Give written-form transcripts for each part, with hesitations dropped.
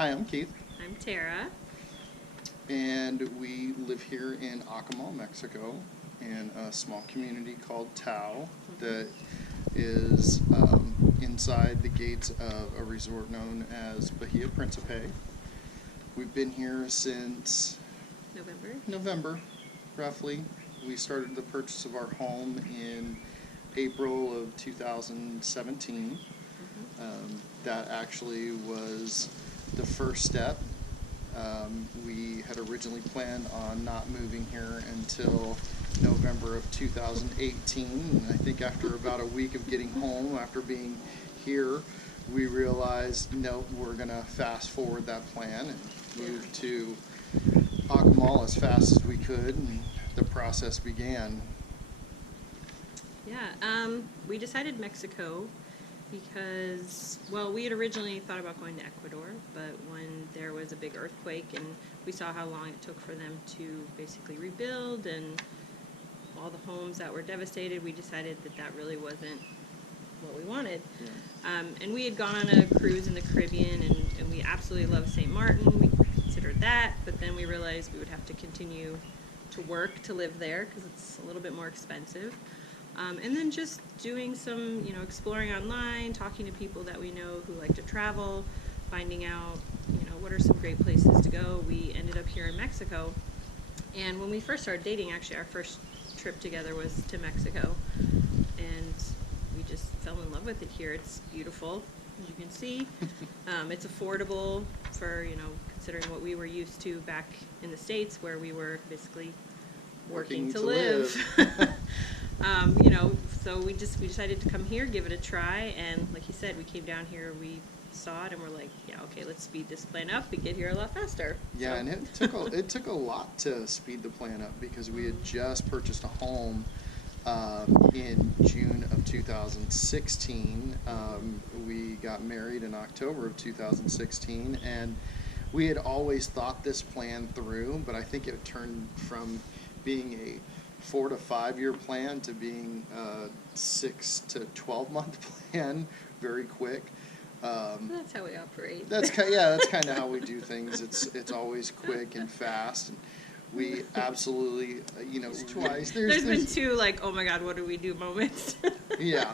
Hi, I'm Keith, I'm Tara. and we live here in Akumal, Mexico, in a small community called Tao that is inside the gates of a resort known as Bahia Principe. We've been here since November, roughly. We started the purchase of our home in April of 2017. That actually was the first step. We had originally planned on not moving here until November of 2018. And I think after about a week of getting home, after being here, we realized, no, we're going to fast forward that plan and move to Akumal as fast as we could, and the process began. We decided Mexico because, well, we had originally thought about going to Ecuador, but when there was a big earthquake and we saw how long it took for them to basically rebuild and all the homes that were devastated, we decided that that really wasn't what we wanted. And we had gone on a cruise in the Caribbean, and we absolutely loved St. Martin. We considered that, but then we realized we would have to continue to work to live there because it's a little bit more expensive. And then just doing some, exploring online, talking to people that we know who like to travel, finding out, what are some great places to go. We ended up here in Mexico. And when we first started dating, actually, our first trip together was to Mexico. And we just fell in love with it here. It's beautiful, as you can see. It's affordable for, considering what we were used to back in the States, where we were basically working to live. So we decided to come here, give it a try, and like you said, we came down here, we saw it, and we're like, yeah, okay, let's speed this plan up and get here a lot faster. Yeah, and it took a lot to speed the plan up because we had just purchased a home in June of 2016. We got married in October of 2016, and we had always thought this plan through, but I think it turned from being a 4 to 5 year plan to being a 6 to 12 month plan very quick. That's how we operate. That's kind of how we do things. It's always quick and fast. And we absolutely, twice. There's been two like, oh my God, what do we do moments. Yeah,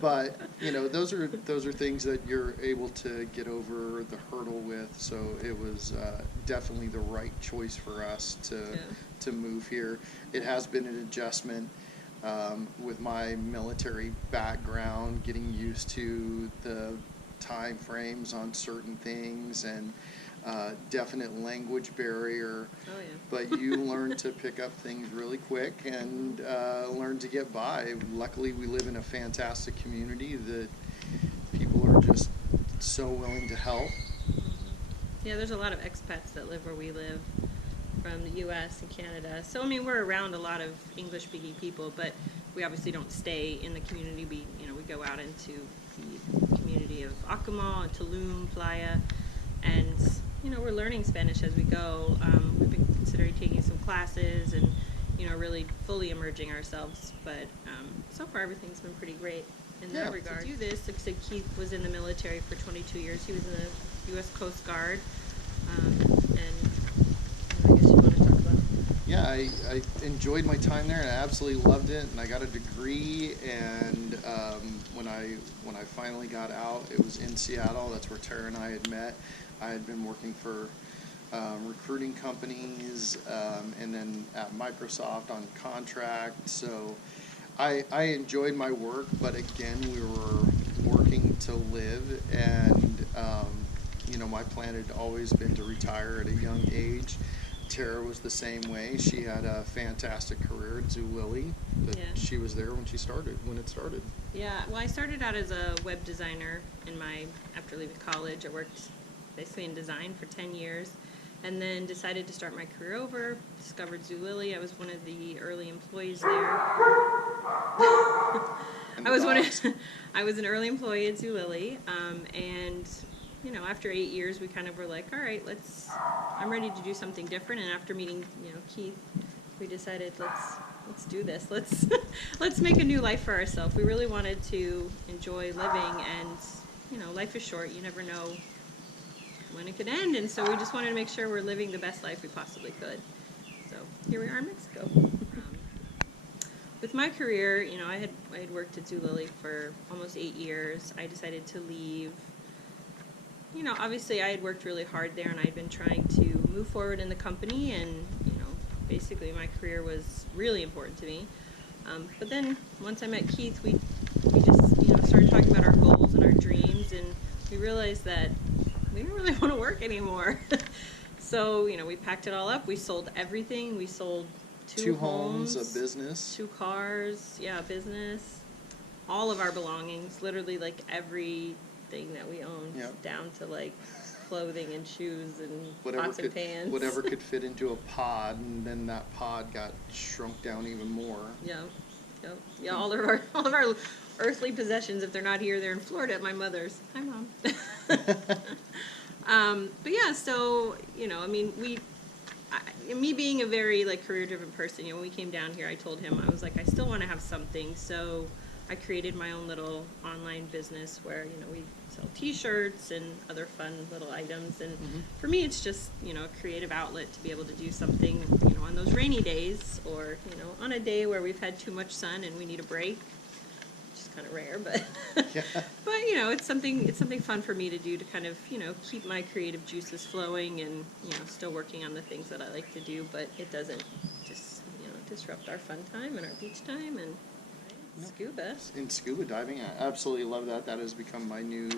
but those are things that you're able to get over the hurdle with. So it was definitely the right choice for us to move here. It has been an adjustment with my military background, getting used to the time frames on certain things, and definite language barrier. Oh, yeah. But you learn to pick up things really quick and learn to get by. Luckily, we live in a fantastic community that people are just so willing to help. Yeah, there's a lot of expats that live where we live from the U.S. and Canada. So, we're around a lot of English-speaking people, but we obviously don't stay in the community. We go out into the community of Akumal and Tulum, Playa, and we're learning Spanish as we go. We've been considering taking some classes and, really fully immersing ourselves. But so far, everything's been pretty great in that regard. To do this, like I said, Keith was in the military for 22 years. He was in the U.S. Coast Guard. And I guess you want to talk about it. Yeah, I enjoyed my time there, and I absolutely loved it. And I got a degree, and when I finally got out, it was in Seattle. That's where Tarah and I had met. I had been working for recruiting companies, and then at Microsoft on contract. So I enjoyed my work, but again, we were working to live, and my plan had always been to retire at a young age. Tara was the same way. She had a fantastic career at Zulily, but she was there when it started. Yeah, well, I started out as a web designer after leaving college. I worked basically in design for 10 years, and then decided to start my career over, discovered Zulily. I was one of the early employees there. I was an early employee at Zulily, and after 8 years, we kind of were like, all right, I'm ready to do something different. And after meeting, Keith, we decided let's do this. Let's make a new life for ourselves. We really wanted to enjoy living, and life is short. You never know when it could end, and so we just wanted to make sure we're living the best life we possibly could. So here we are in Mexico. With my career, you know, I had worked at Zulily for almost 8 years. I decided to leave. You know, obviously I had worked really hard there, and I'd been trying to move forward in the company, and, you know, basically my career was really important to me. But then once I met Keith, we just, you know, started talking about our goals and our dreams, and we realized that we didn't really want to work anymore. So, you know, we packed it all up. We sold everything. We sold two homes, a business, 2 cars, yeah, a business, all of our belongings, literally like everything that we owned, Yep. down to like clothing and shoes and whatever pots and could pans. whatever could fit into a pod, and then that pod got shrunk down even more. Yeah, yeah. All of our earthly possessions, if they're not here, they're in Florida at my mother's. Hi, Mom. But yeah, so, you know, I mean, me being a very like career-driven person, you know, when we came down here, I told him, I was like, I still want to have something, so I created my own little online business where, you know, we sell T-shirts and other fun little items, and for me, it's just, you know, a creative outlet to be able to do something, you know, on those rainy days, or, you know, on a day where we've had too much sun and we need a break, which is kind of rare, but Yeah. but, you know, it's something fun for me to do to kind of, you know, keep my creative juices flowing, and, you know, still working on the things that I like to do, but it doesn't just, you know, disrupt our fun time and our beach time and scuba. In scuba diving, I absolutely love that. That has become my new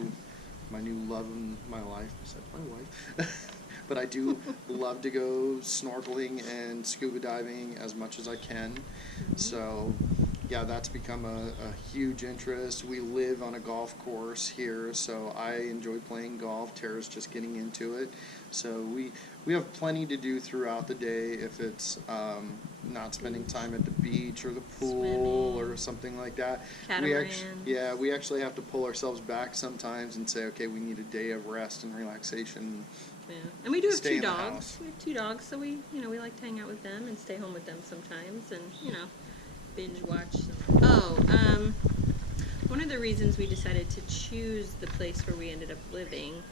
love in my life. Besides my wife, but I do love to go snorkeling and scuba diving as much as I can. So, yeah, that's become a huge interest. We live on a golf course here, so I enjoy playing golf. Tara's just getting into it. So we have plenty to do throughout the day if it's not spending time at the beach or the pool Swimming. or something like that. Catamarans. We actually have to pull ourselves back sometimes and say, okay, we need a day of rest and relaxation. Yeah, and we do have Stay 2 in the dogs. house. We have 2 dogs, so we like to hang out with them and stay home with them sometimes, and, you know, binge watch. One of the reasons we decided to choose the place where we ended up living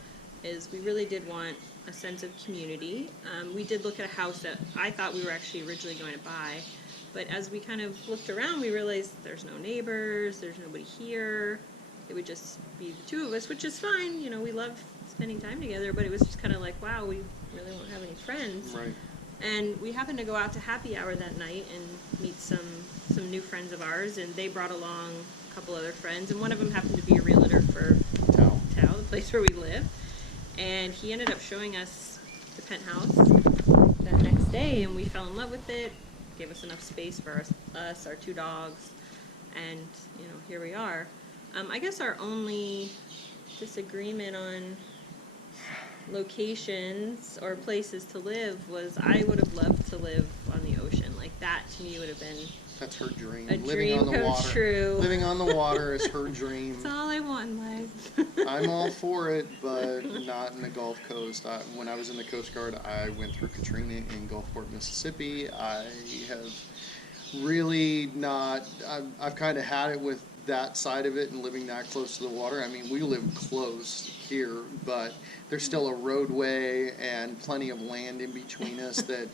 is we really did want a sense of community. We did look at a house that I thought we were actually originally going to buy, but as we kind of looked around, we realized there's no neighbors, there's nobody here. It would just be the 2 of us, which is fine. You know, we love spending time together, but it was just kind of like, wow, we really won't have any friends. Right. And we happened to go out to happy hour that night and meet some new friends of ours, and they brought along a couple other friends, and one of them happened to be a realtor for Towel. the place where we live, and he ended up showing us the penthouse that next day, and we fell in love with it. Gave us enough space for us, our 2 dogs, and, you know, here we are. I guess our only disagreement on locations or places to live was I would have loved to live on the ocean. Like, that to me would have been That's her dream. a Living dream on the come water. true. Living on the water is her dream. That's all I want in life. I'm all for it, but not in the Gulf Coast. When I was in the Coast Guard, I went through Katrina in Gulfport, Mississippi. I have really not. I've kind of had it with that side of it and living that close to the water. I mean, we live close here, but there's still a roadway and plenty of land in between us that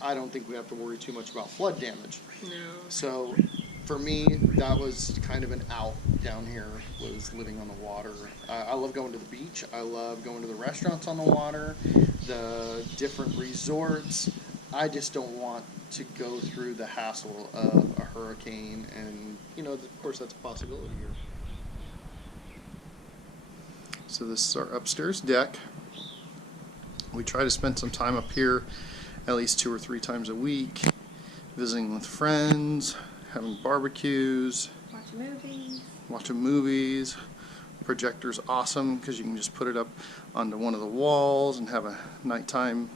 I don't think we have to worry too much about flood damage. No. So for me, that was kind of an out down here, was living on the water. I love going to the beach. I love going to the restaurants on the water, the different resorts. I just don't want to go through the hassle of a hurricane, and, you know, of course, that's a possibility here. So this is our upstairs deck. We try to spend some time up here at least 2 or 3 times a week, visiting with friends, having barbecues, watching movies. Projector's awesome because you can just put it up onto one of the walls and have a nighttime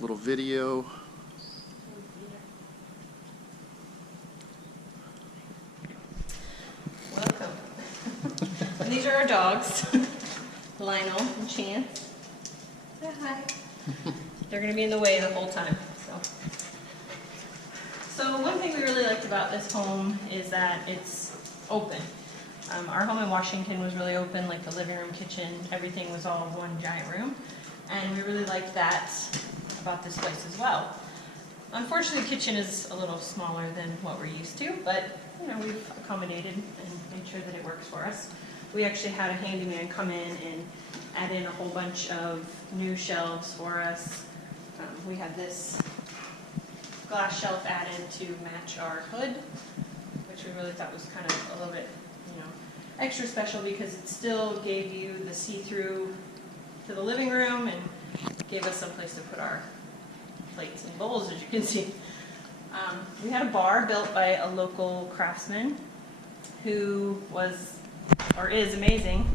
little video. Welcome. And these are our dogs, Lionel and Chance. Say hi. They're going to be in the way the whole time. So one thing we really liked about this home is that it's open. Our home in Washington was really open, like the living room, kitchen, everything was all one giant room. And we really liked that about this place as well. Unfortunately, the kitchen is a little smaller than what we're used to, but you know, we've accommodated and made sure that it works for us. We actually had a handyman come in and add in a whole bunch of new shelves for us. We had this glass shelf added to match our hood, which we really thought was kind of a little bit, you know, extra special because it still gave you the see-through to the living room and gave us some place to put our plates and bowls, as you can see. We had a bar built by a local craftsman who was, or is, amazing,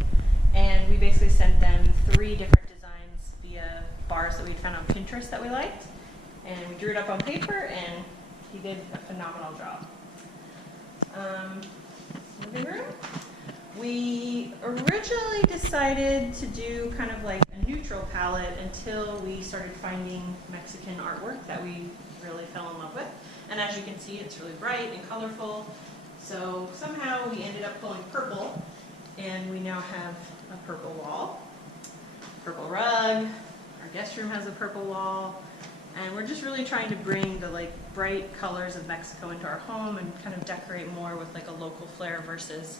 and we basically sent them 3 different designs via bars that we'd found on Pinterest that we liked, and we drew it up on paper, and he did a phenomenal job. Living room. We originally decided to do kind of like a neutral palette until we started finding Mexican artwork that we really fell in love with. And as you can see, it's really bright and colorful. So somehow we ended up pulling purple, and we now have a purple wall, purple rug. Our guest room has a purple wall. And we're just really trying to bring the like bright colors of Mexico into our home and kind of decorate more with like a local flair versus,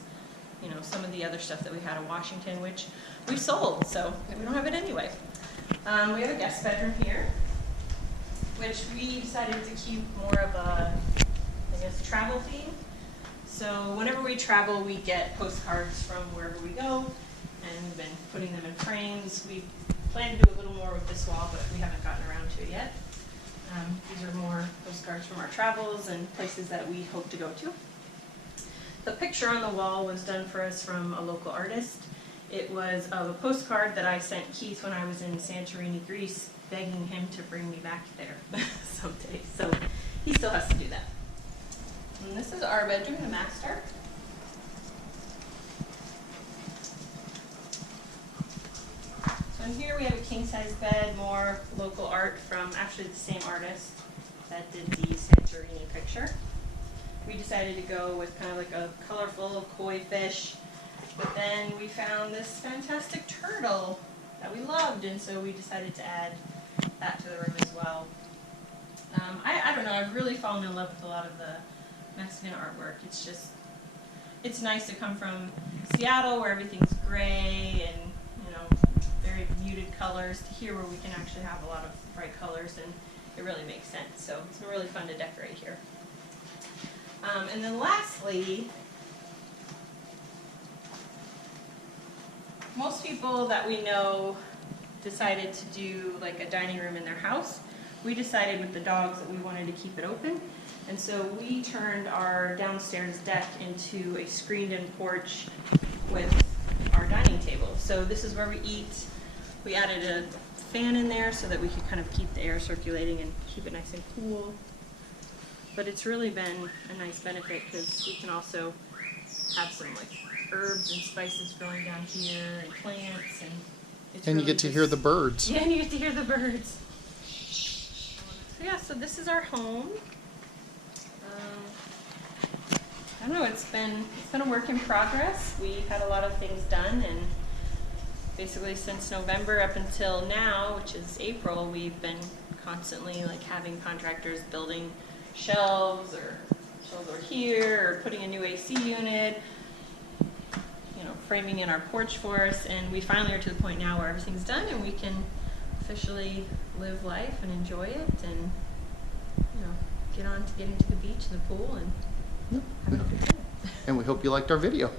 you know, some of the other stuff that we had in Washington, which we sold, so we don't have it anyway. We have a guest bedroom here, which we decided to keep more of a, I guess, travel theme. So whenever we travel, we get postcards from wherever we go, and we've been putting them in frames. We plan to do a little more with this wall, but we haven't gotten around to it yet. These are more postcards from our travels and places that we hope to go to. The picture on the wall was done for us from a local artist. It was of a postcard that I sent Keith when I was in Santorini, Greece, begging him to bring me back there someday. So he still has to do that. And this is our bedroom, the master. So in here we have a king-size bed, more local art from actually the same artist that did the Santorini picture. We decided to go with kind of like a colorful koi fish, but then we found this fantastic turtle that we loved, and so we decided to add that to the room as well. I don't know, I've really fallen in love with a lot of the Mexican artwork. It's just, it's nice to come from Seattle where everything's gray and, you know, very muted colors, to here where we can actually have a lot of bright colors, and it really makes sense. So it's been really fun to decorate here. And then lastly, most people that we know decided to do like a dining room in their house. We decided with the dogs that we wanted to keep it open, and so we turned our downstairs deck into a screened-in porch with our dining table. So this is where we eat. We added a fan in there so that we could kind of keep the air circulating and keep it nice and cool. But it's really been a nice benefit because we can also have some like herbs and spices growing down here and plants, and it's And really you get to hear the birds. Yeah, and you get to hear the birds. So yeah, so this is our home. I don't know, it's been a work in progress. We've had a lot of things done, and basically since November up until now, which is April, we've been constantly like having contractors building shelves over here, or putting a new AC unit, you know, framing in our porch for us, and we finally are to the point now where everything's done and we can officially live life and enjoy it, and you know, get on to getting to the beach and the pool and having a good time. And we hope you liked our video.